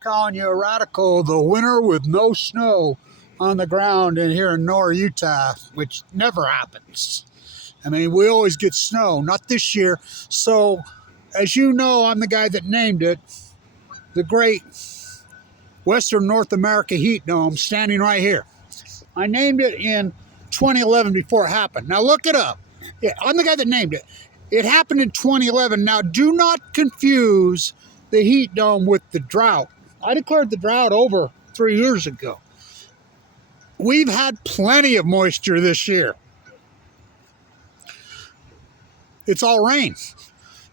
Calling you a radical, the winter with no snow on the ground in here in North Utah, which never happens. I mean, we always get snow, not this year. So, as you know, I'm the guy that named it, the Great Western North America Heat Dome, standing right here. I named it in 2011 before it happened. Now look it up. Yeah, I'm the guy that named it. It happened in 2011. Now do not confuse the heat dome with the drought. I declared the drought over 3 years ago. We've had plenty of moisture this year. It's all rain.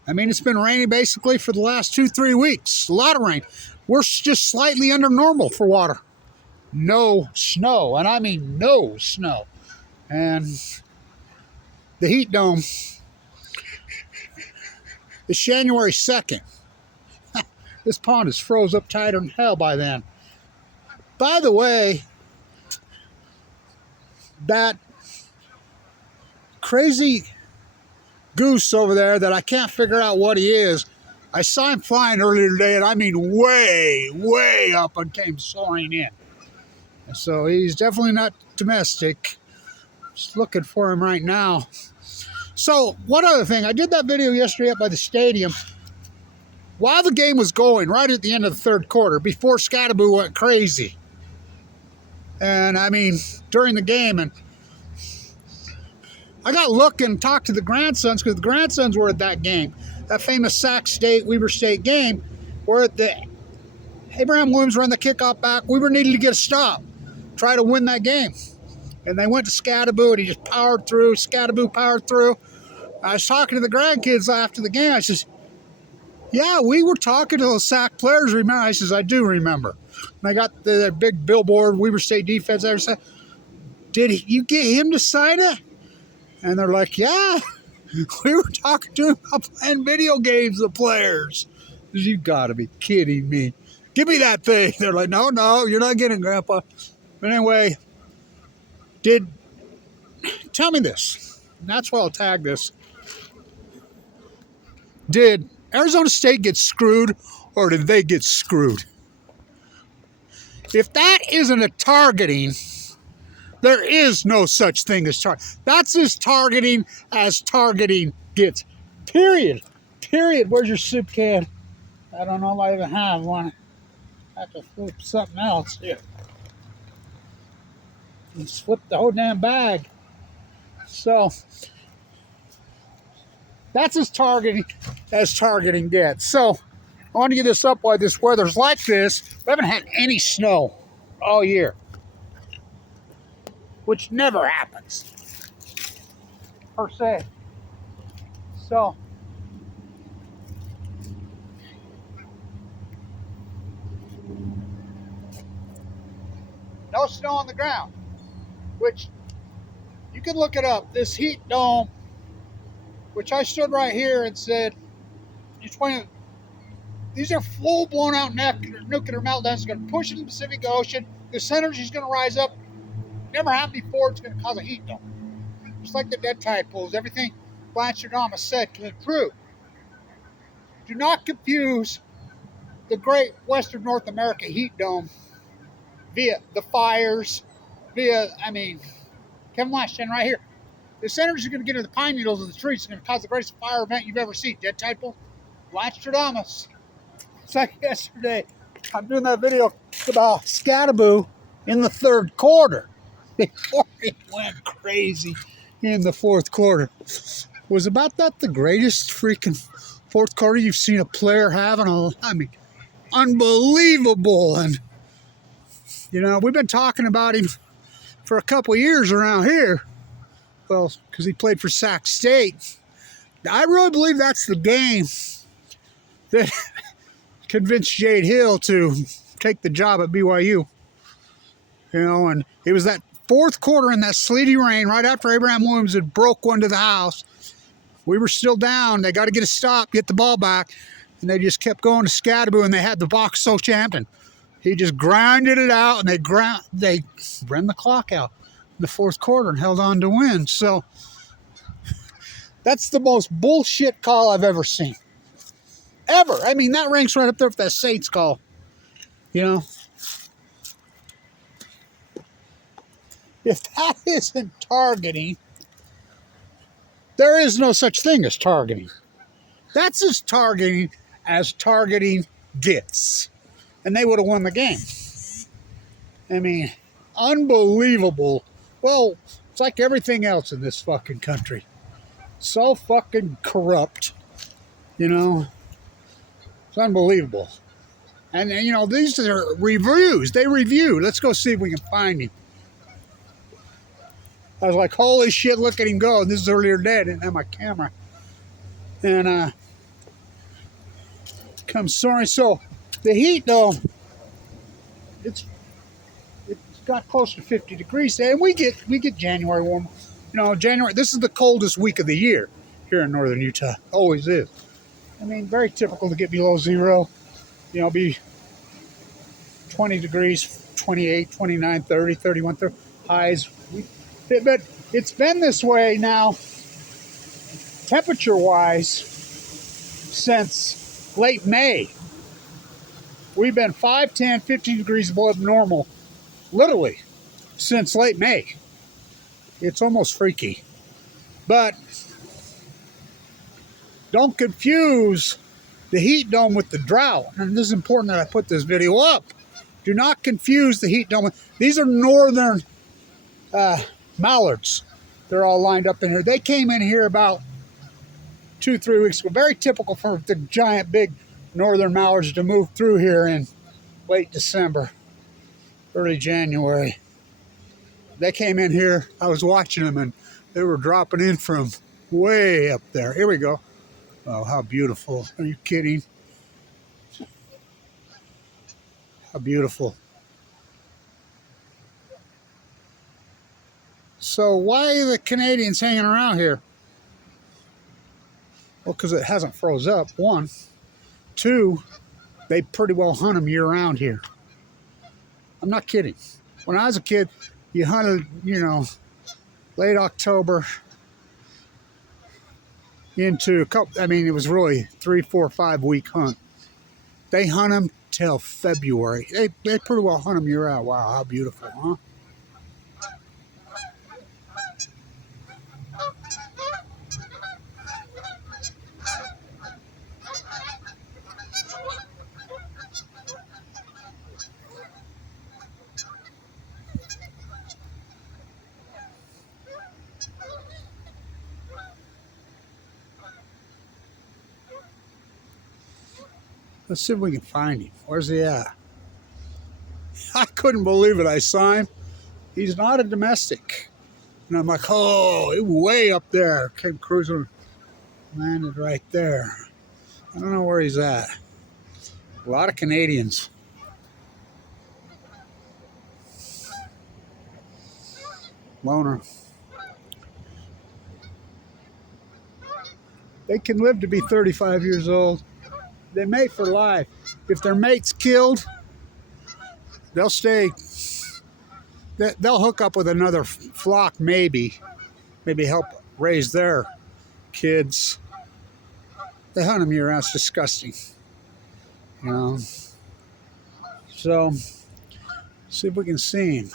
I mean, it's been raining basically for the last 2-3 weeks. A lot of rain. We're just slightly under normal for water. No snow, and I mean no snow. And the heat dome is January 2nd. This pond is froze up tighter than hell by then. By the way, that crazy goose over there that I can't figure out what he is, I saw him flying earlier today, and I mean way, way up and came soaring in. So he's definitely not domestic. Just looking for him right now. So one other thing, I did that video yesterday up by the stadium while the game was going, right at the end of the third quarter, before Scattaboo went crazy. And I mean, during the game, and I got looking and talked to the grandsons, because the grandsons were at that game, that famous Sac State, Weber State game, where at the Abraham Williams run the kickoff back. Weber needed to get a stop, try to win that game. And they went to Scattaboo, and he just powered through. Scattaboo powered through. I was talking to the grandkids after the game. I says, yeah, we were talking to those Sac players, remember? I says, I do remember. And I got the big billboard, Weber State defense. I said, did you get him to sign it? And they're like, yeah, we were talking to him about playing video games, the players. You got to be kidding me. Give me that thing. They're like, no, you're not getting it, Grandpa. But anyway, tell me this. And that's why I'll tag this. Did Arizona State get screwed, or did they get screwed? If that isn't a targeting, there is no such thing as targeting. That's as targeting gets. Period. Where's your soup can? I don't know if I even have one. I have to flip something else here. Let's flip the whole damn bag. So that's as targeting gets. So I want to get this up while this weather's like this. We haven't had any snow all year, which never happens, per se. So no snow on the ground, which you can look it up. This heat dome, which I stood right here and said, these are full blown out nuclear meltdowns. It's going to push into the Pacific Ocean. This energy is going to rise up. Never happened before. It's going to cause a heat dome. Just like the dead tide pools. Everything BLANCH the Gosse said came true. Do not confuse the Great Western North America Heat Dome via the fires, Kevin Lashton right here. This energy is going to get into the pine needles of the trees. It's going to cause the greatest fire event you've ever seen. Dead tide pool, BLANCH the Gosse. It's like yesterday, I'm doing that video about Scattaboo in the third quarter. Before it went crazy in the fourth quarter. Was about that the greatest freaking fourth quarter you've seen a player have? Unbelievable. And, we've been talking about him for a couple of years around here. Well, because he played for Sac State. I really believe that's the game that convinced Jade Hill to take the job at BYU. And it was that fourth quarter in that sleety rain right after Abraham Williams had broke one to the house. We were still down. They got to get a stop, get the ball back. And they just kept going to Scattaboo, and they had the box so champion. He just grinded it out, and they ran the clock out in the fourth quarter and held on to win. So that's the most bullshit call I've ever seen. Ever. I mean, that ranks right up there with that Saints call. You know, if that isn't targeting, there is no such thing as targeting. That's as targeting gets. And they would have won the game. I mean, unbelievable. Well, it's like everything else in this fucking country. So fucking corrupt. You know, it's unbelievable. And you know, these are reviews. They review. Let's go see if we can find him. I was like, holy shit, look at him go. And this is earlier today. I didn't have my camera. And comes soaring. So the heat though, it's got close to 50 degrees today, and we get January warm. You know, January, this is the coldest week of the year here in northern Utah. Always is. I mean, very typical to get below zero. You know, be 20 degrees, 28, 29, 30, 31, 30 highs. But it's been this way now, temperature-wise, since late May. We've been 5, 10, 15 degrees above normal, literally, since late May. It's almost freaky. But don't confuse the heat dome with the drought. And this is important that I put this video up. Do not confuse the heat dome. These are northern mallards. They're all lined up in here. They came in here about 2-3 weeks ago. Very typical for the giant big northern mallards to move through here in late December, early January. They came in here. I was watching them, and they were dropping in from way up there. Here we go. Oh, how beautiful. Are you kidding? How beautiful. So why are the Canadians hanging around here? Well, because it hasn't froze up, 1. 2, they pretty well hunt them year-round here. I'm not kidding. When I was a kid, you hunted, you know, late October into a couple, I mean, it was really 3, 4, 5 week hunt. They hunt them till February. They pretty well hunt them year-round. Wow, how beautiful, huh? Let's see if we can find him. Where's he at? I couldn't believe it. I saw him. He's not a domestic. And I'm like, oh, it was way up there. Came cruising, landed right there. I don't know where he's at. A lot of Canadians. Loner. They can live to be 35 years old. They mate for life. If their mate's killed, they'll stay. They'll hook up with another flock, maybe help raise their kids. They hunt them year round. It's disgusting, you know. So, see if we can see him.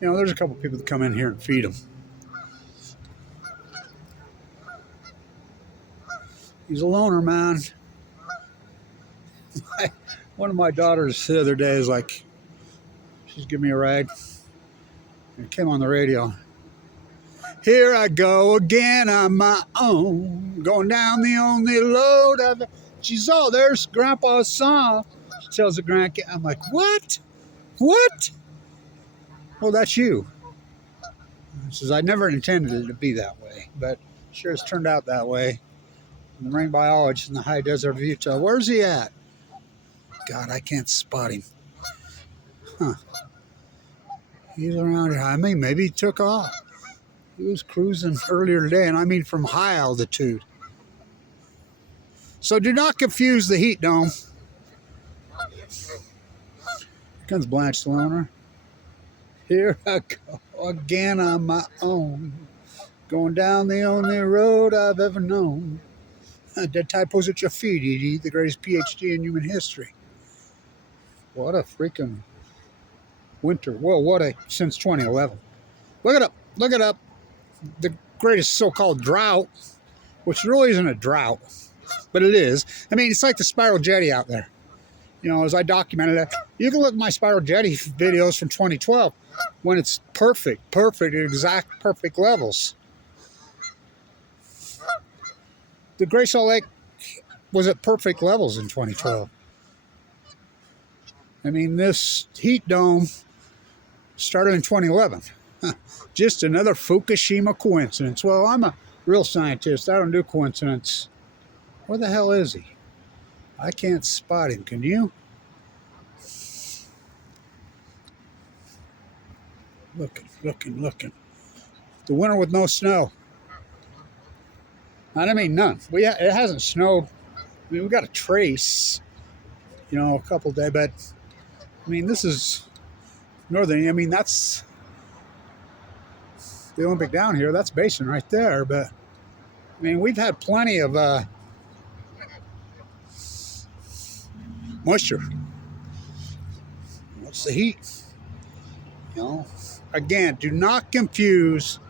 You know, there's a couple people that come in here and feed them. He's a loner, man. One of my daughters the other day is like, she's giving me a ride. And it came on the radio. Here I go again on my own, going down the only load of it. She's, oh, there's Grandpa's song. She tells the grandkid. I'm like, what? What? Well, that's you. She says, I never intended it to be that way, but sure has turned out that way. The marine biologist in the high desert of Utah. Where's he at? God, I can't spot him. Huh. He's around here. I mean, maybe he took off. He was cruising earlier today, and I mean from high altitude. So do not confuse the heat dome. Here comes Blanch the loner. Here I go again on my own. Going down the only road I've ever known. Dead typos at your feet, Edie, the greatest PhD in human history. What a freaking winter. Whoa, what a, since 2011. Look it up. Look it up. The greatest so-called drought, which really isn't a drought, but it is. I mean, it's like the spiral jetty out there. You know, as I documented it, you can look at my spiral jetty videos from 2012 when it's perfect, exact perfect levels. The Great Salt Lake was at perfect levels in 2012. I mean, this heat dome started in 2011. Just another Fukushima coincidence. Well, I'm a real scientist. I don't do coincidence. Where the hell is he? I can't spot him. Can you? Looking. The winter with no snow. I mean, none. It hasn't snowed. I mean, we got a trace, you know, a couple days, but I mean, this is northern. I mean, that's the Olympic down here. That's basin right there. But I mean, we've had plenty of moisture. What's the heat? You know, again, do not confuse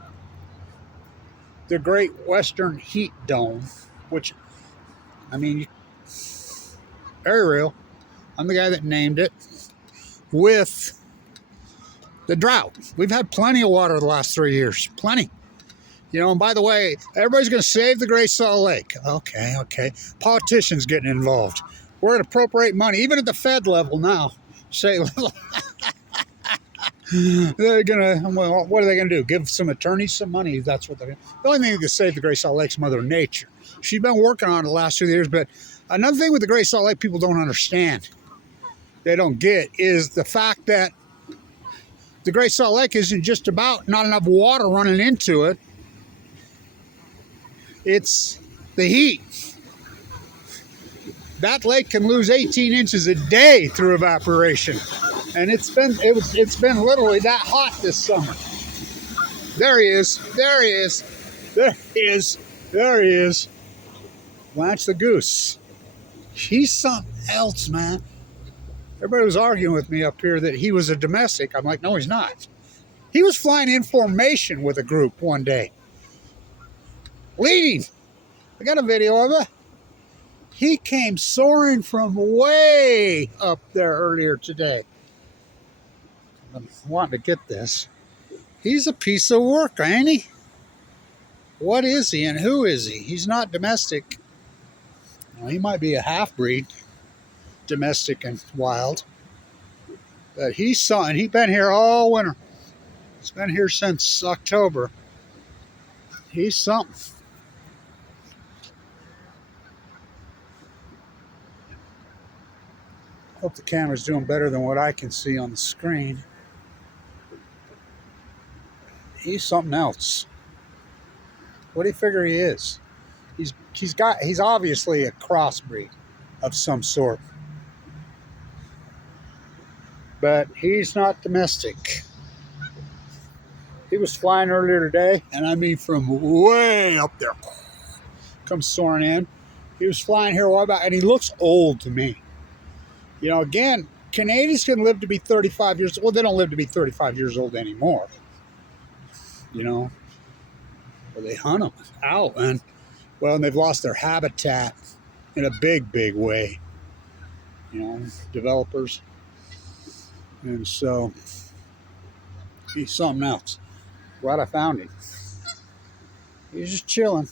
the Great Western Heat Dome, which, I mean, very real. I'm the guy that named it, with the drought. We've had plenty of water the last 3 years. Plenty. You know, and by the way, everybody's going to save the Great Salt Lake. Okay. Politicians getting involved. We're going to appropriate money, even at the Fed level now. Say, they're gonna. Well, what are they gonna do? Give some attorneys some money? That's what they're gonna. The only thing that can save the Great Salt Lake's Mother Nature. She's been working on it the last 2 years. But another thing with the Great Salt Lake people don't understand, they don't get, is the fact that the Great Salt Lake isn't just about not enough water running into it. It's the heat. That lake can lose 18 inches a day through evaporation. And it's been literally that hot this summer. There he is. Blanch the Gosse. He's something else, man. Everybody was arguing with me up here that he was a domestic. I'm like, no, he's not. He was flying in formation with a group one day. Leading. I got a video of it. He came soaring from way up there earlier today. I'm wanting to get this. He's a piece of work, ain't he? What is he and who is he? He's not domestic. Well, he might be a half-breed, domestic and wild. But he's something. He's been here all winter. He's been here since October. He's something. Hope the camera's doing better than what I can see on the screen. He's something else. What do you figure he is? He's obviously a crossbreed of some sort. But he's not domestic. He was flying earlier today, and I mean from way up there. Comes soaring in. He was flying here a while back, and he looks old to me. You know, again, Canadians can live to be 35 years old. Well, they don't live to be 35 years old anymore. You know, well, they hunt them out, and they've lost their habitat in a big way. You know, developers, and so he's something else. Glad I found him. He's just chilling,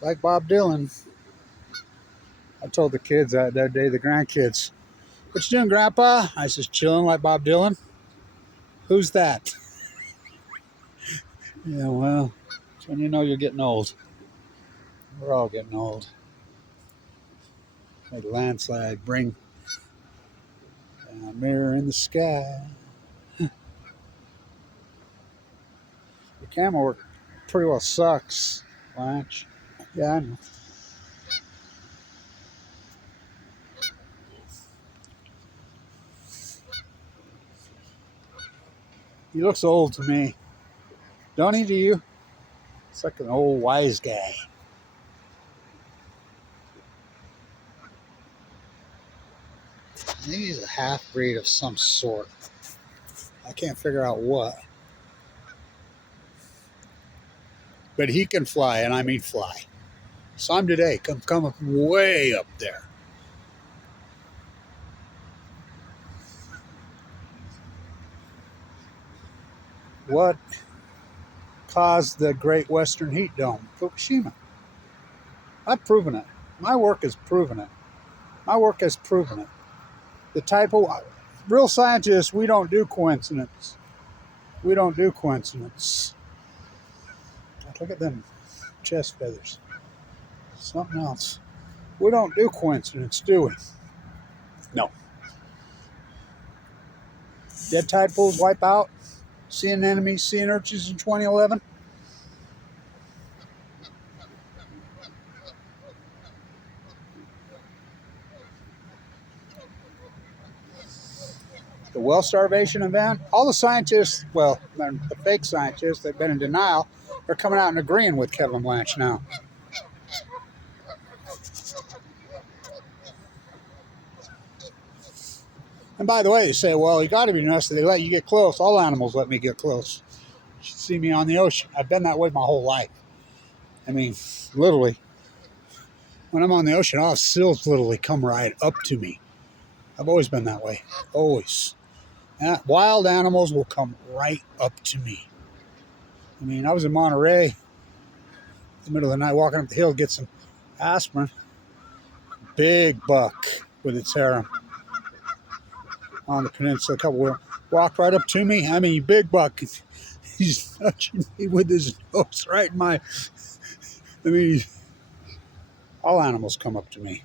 like Bob Dylan. I told the kids that day, the grandkids, "What you doing, Grandpa?" I says, "Chilling like Bob Dylan." Who's that? Yeah, well, it's when you know you're getting old. We're all getting old. Like landslide, bring a mirror in the sky. The camera work pretty well sucks, Blanch. Yeah, I know. He looks old to me. Don't he to you? It's like an old wise guy. I think he's a half-breed of some sort. I can't figure out what. But he can fly, and I mean fly. Saw him today, come way up there. What caused the Great Western Heat Dome? Fukushima. I've proven it. My work has proven it. My work has proven it. The type of real scientists, we don't do coincidence. We don't do coincidence. Look at them chest feathers. Something else. We don't do coincidence, do we? No. Dead tide pools wipe out sea anemones, sea urchins in 2011. The well starvation event, all the scientists, well, the fake scientists, they've been in denial, they're coming out and agreeing with Kevin Blanch now. And by the way, they say, well, you got to be nice that they let you get close. All animals let me get close. You should see me on the ocean. I've been that way my whole life. I mean, literally, when I'm on the ocean, all seals literally come right up to me. I've always been that way. Always. Wild animals will come right up to me. I mean, I was in Monterey in the middle of the night walking up the hill to get some aspirin. Big buck with its harem on the peninsula. A couple walked right up to me. I mean, big buck. He's touching me with his nose right in my... I mean, all animals come up to me.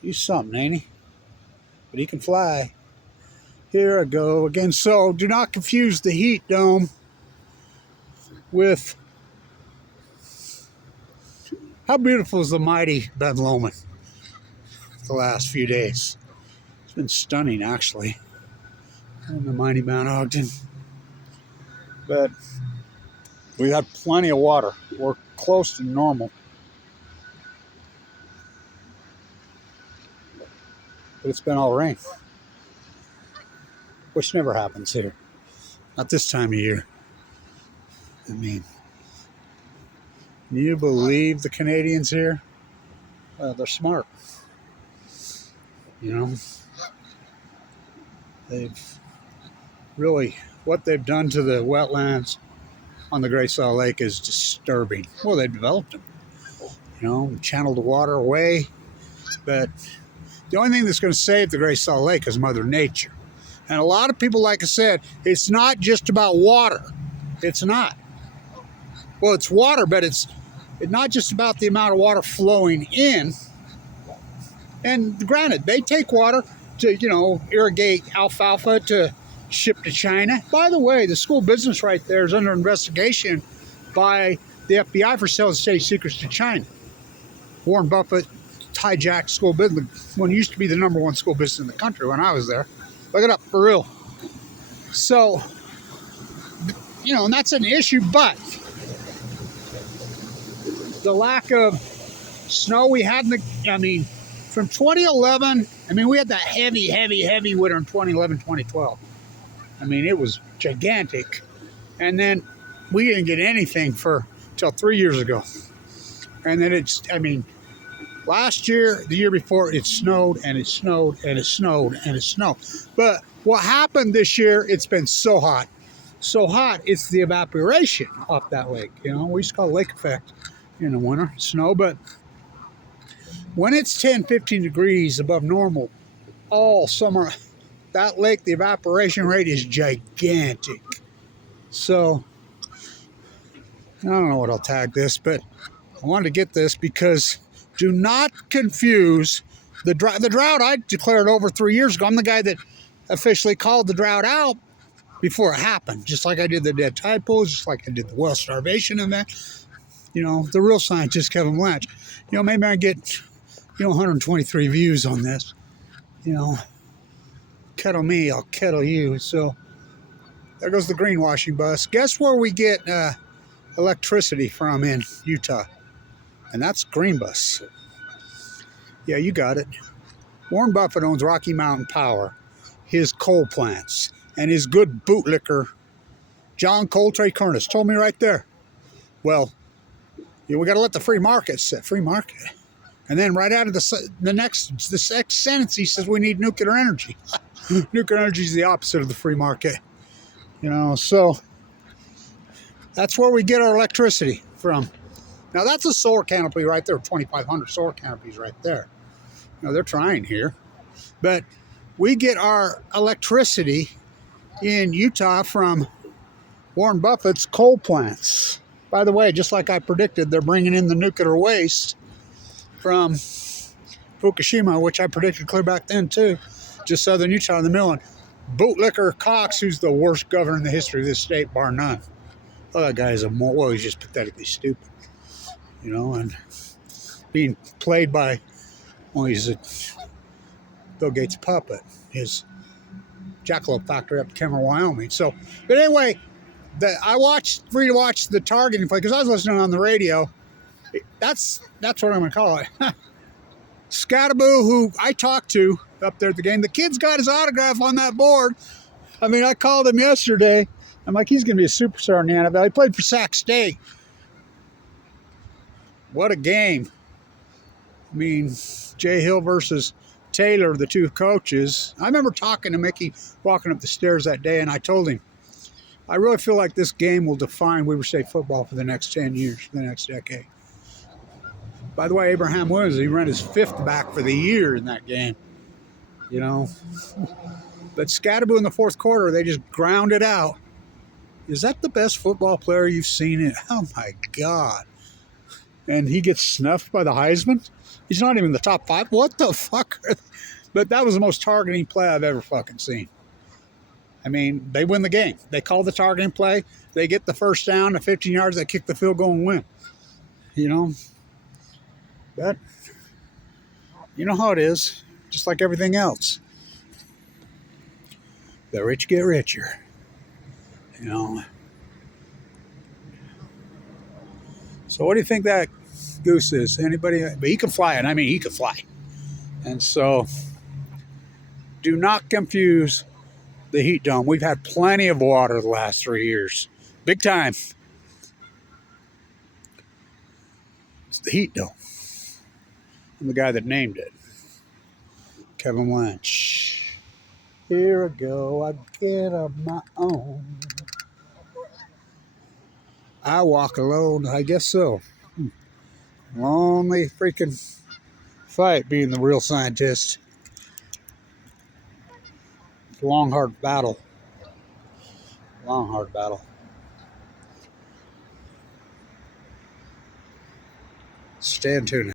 He's something, ain't he? But he can fly. Here I go again. So do not confuse the heat dome with... How beautiful is the mighty Ben Lomond the last few days? It's been stunning, actually. And the mighty Mount Ogden. But we had plenty of water. We're close to normal. But it's been all rain. Which never happens here. Not this time of year. I mean, can you believe the Canadians here? They're smart. You know, they've really, what they've done to the wetlands on the Great Salt Lake is disturbing. Well, they've developed them. You know, channeled the water away. But the only thing that's going to save the Great Salt Lake is Mother Nature. And a lot of people, like I said, it's not just about water. It's not. Well, it's water, but it's not just about the amount of water flowing in. And granted, they take water to, you know, irrigate alfalfa to ship to China. By the way, the school business right there is under investigation by the FBI for selling state secrets to China. Warren Buffett hijacked school business, when it used to be the #1 school business in the country when I was there. Look it up, for real. So, you know, and that's an issue, but the lack of snow we had in the, I mean, from 2011, I mean, we had that heavy winter in 2011, 2012. I mean, it was gigantic. And then we didn't get anything till 3 years ago. And then it's, I mean, last year, the year before, it snowed and it snowed and it snowed and it snowed. But what happened this year, it's been so hot. So hot, it's the evaporation off that lake. You know, we used to call it lake effect in the winter, snow. But when it's 10, 15 degrees above normal all summer, that lake, the evaporation rate is gigantic. So, I don't know what I'll tag this, but I wanted to get this because do not confuse the drought. The drought I declared over 3 years ago. I'm the guy that officially called the drought out before it happened, just like I did the dead tide pools, just like I did the well starvation event. You know, the real scientist, Kevin Blanch. You know, maybe I get, 123 views on this. You know, kettle me, I'll kettle you. So There goes the greenwashing bus. Guess where we get electricity from in Utah? And that's Green Bus. Yeah, you got it. Warren Buffett owns Rocky Mountain Power, his coal plants, and his good bootlicker, John Coltrane Curtis, told me right there. Well, we got to let the free market set. Free market. And then right out of the next sentence, he says we need nuclear energy. Nuclear energy is the opposite of the free market. You know, so that's where we get our electricity from. Now, that's a solar canopy right there, 2,500 solar canopies right there. Now, they're trying here. But we get our electricity in Utah from Warren Buffett's coal plants. By the way, just like I predicted, they're bringing in the nuclear waste from Fukushima, which I predicted clear back then, too. Just southern Utah in the middle. And bootlicker Cox, who's the worst governor in the history of this state, bar none. Well, that guy is he's just pathetically stupid. You know, and being played by, well, he's a Bill Gates puppet, his jackalope factory up in Cameron, Wyoming. So, but anyway, I watched the targeting play because I was listening on the radio. That's what I'm going to call it. Scattaboo, who I talked to up there at the game, the kid's got his autograph on that board. I mean, I called him yesterday. I'm like, he's going to be a superstar in the NFL. He played for Sac State. What a game. I mean, Jay Hill versus Taylor, the two coaches. I remember talking to Mickey walking up the stairs that day, and I told him, I really feel like this game will define Weber State football for the next 10 years, for the next decade. By the way, Abraham Williams, he ran his fifth back for the year in that game. You know. But Scattaboo in the fourth quarter, they just ground it out. Is that the best football player you've seen? Oh, my God. And he gets snuffed by the Heisman? He's not even in the top 5. What the fuck? But that was the most targeting play I've ever fucking seen. I mean, they win the game. They call the targeting play. They get the first down, the 15 yards, they kick the field goal and win. You know? But, you know how it is. Just like everything else. The rich get richer. You know? So what do you think that goose is? Anybody? But he can fly it. I mean, he can fly. And so, do not confuse the heat dome. We've had plenty of water the last 3 years. Big time. It's the heat dome. I'm the guy that named it. Kevin Blanch. Here I go. I get on my own. I walk alone. I guess so. Lonely freaking fight being the real scientist. It's a long, hard battle. Long, hard battle. Stay tuned.